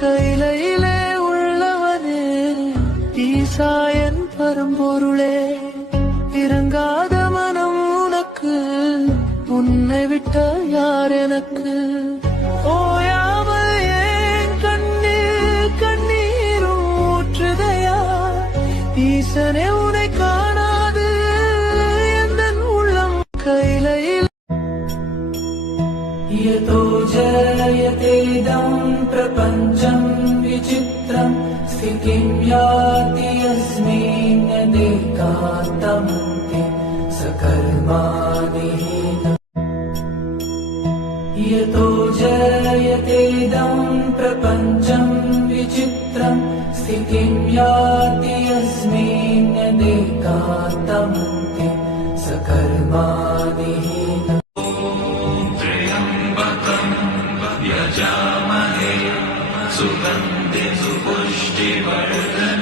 கையிலே உள்ளவனே ஈசாயன் பரம்பொருளே, இறங்காத மனம் உனக்கு, உன்னை விட்ட யார் எனக்கு? ஓயாமல் ஏன் கண்ணீர் கண்ணீரும் ஊற்றுதையா? ஈசனே உன்னை காணாது எந்தன் உள்ளம் கையிலே. यतो जयतेदं प्रपञ्चं विचित्रं स्थितिं याति यस्मिन् यदेकान्तमन्ते सकर्मादिहीनम्। यतो जयतेदं प्रपञ्चं विचित्रं स्थितिं याति यस्मिन् यदेकान्तमन्ते सकर्मादिहीनम्। यजामहे सुगन्धिं सुपुष्टिवर्धनम्।